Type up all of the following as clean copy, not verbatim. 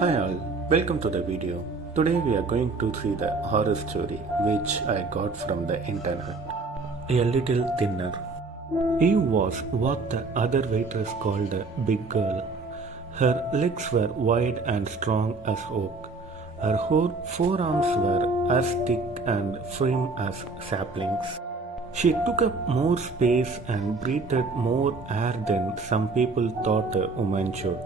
Hi all, welcome to the video. Today we are going to see the horror story which I got from the internet. A little thinner. Eve was what the other waiters called a big girl. Her legs were wide and strong as oak. Her forearms were as thick and firm as saplings. She took up more space and breathed more air than some people thought a woman should.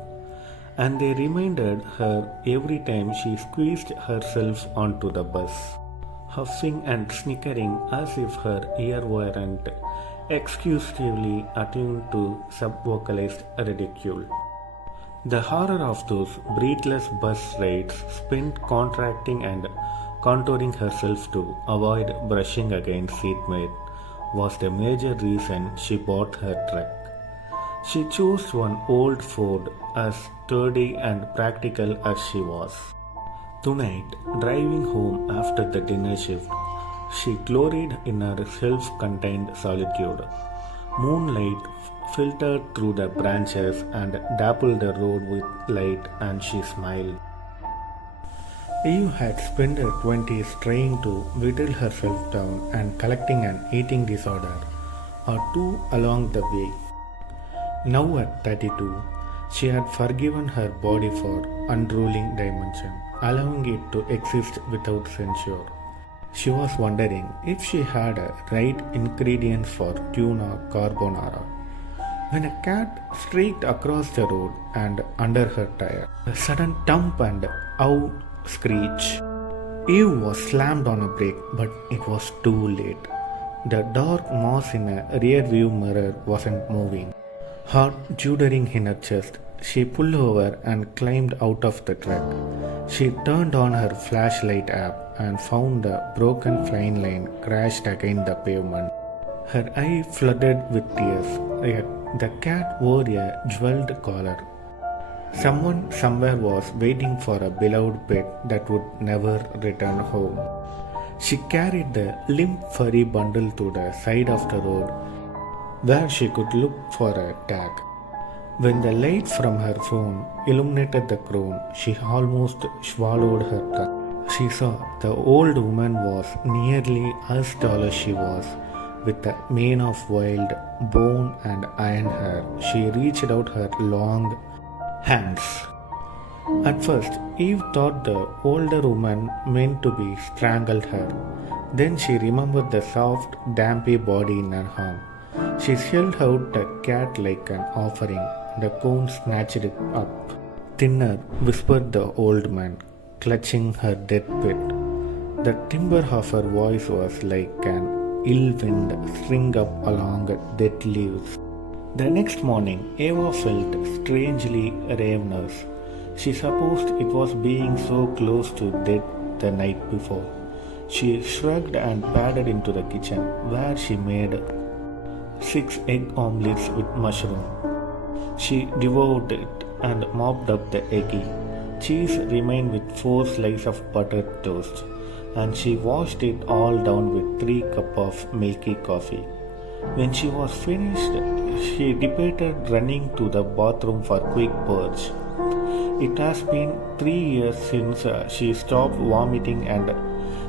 And they reminded her every time she squeezed herself onto the bus, huffing and snickering as if her ear weren't exclusively attuned to sub-vocalized ridicule. The horror of those breathless bus rides spent contracting and contouring herself to avoid brushing against seatmate was the major reason she bought her truck. She chose one old Ford, as sturdy and practical as she was. Tonight, driving home after the dinner shift, she gloried in her self-contained solitude. Moonlight filtered through the branches and dappled the road with light, and she smiled. Eve had spent her 20s trying to whittle herself down and collecting an eating disorder or two along the way. Now at 32, she had forgiven her body for unruling dimension, allowing it to exist without censure. She was wondering if she had the right ingredients for tuna carbonara, when a cat streaked across the road and under her tire. A sudden thump and ow screech. Eve was slammed on a brake, but it was too late. The dark mass in a rear view mirror wasn't moving. Heart juddering in her chest, she pulled over and climbed out of the truck. She turned on her flashlight app and found the broken flying line crashed against the pavement. Her eye flooded with tears, yet the cat wore a jeweled collar. Someone somewhere was waiting for a beloved pet that would never return home. She carried the limp furry bundle to the side of the road, where she could look for a tag. When the light from her phone illuminated the crown, she almost swallowed her tongue. She saw the old woman was nearly as tall as she was, with a mane of wild bone and iron hair. She reached out her long hands. At first, Eve thought the older woman meant to be strangled her. Then she remembered the soft, dampy body in her arm. She held out the cat like an offering. The cone snatched it up. Thinner, whispered the old man, clutching her dead pet. The timbre of her voice was like an ill wind string up along dead leaves. The next morning, Eva felt strangely ravenous. She supposed it was being so close to death the night before. She shrugged and padded into the kitchen, where she made 6 egg omelets with mushroom. She devoured it and mopped up the eggy. Cheese remained with 4 slices of buttered toast, and she washed it all down with 3 cups of milky coffee. When she was finished, she debated running to the bathroom for quick purge. It has been 3 years since she stopped vomiting and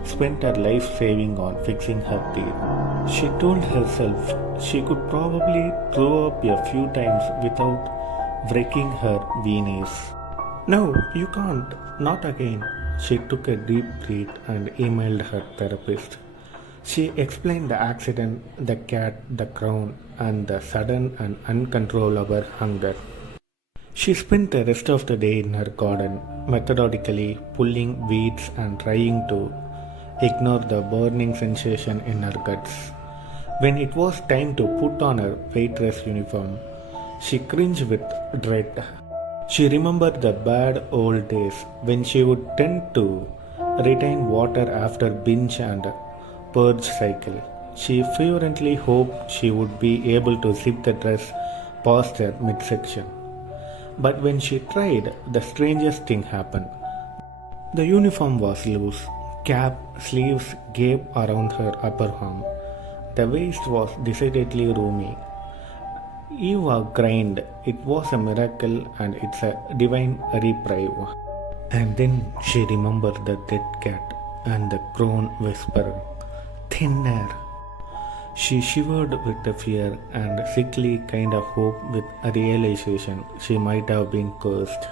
spent her life saving on fixing her teeth. She told herself she could probably throw up a few times without wrecking her weenies. No, you can't. Not again. She took a deep breath and emailed her therapist. She explained the accident, the cat, the crown, and the sudden and uncontrollable hunger. She spent the rest of the day in her garden, methodically pulling weeds and trying to ignore the burning sensation in her guts. When it was time to put on her waitress uniform, she cringed with dread. She remembered the bad old days when she would tend to retain water after binge and purge cycle. She fervently hoped she would be able to zip the dress past her midsection. But when she tried, the strangest thing happened. The uniform was loose. Cap, sleeves gaped around her upper arm. The waist was decidedly roomy. Eva grinned. It was a miracle and it's a divine reprieve. And then she remembered the dead cat and the crone whispered, "Thinner." She shivered with the fear and sickly kind of hope with a realization she might have been cursed.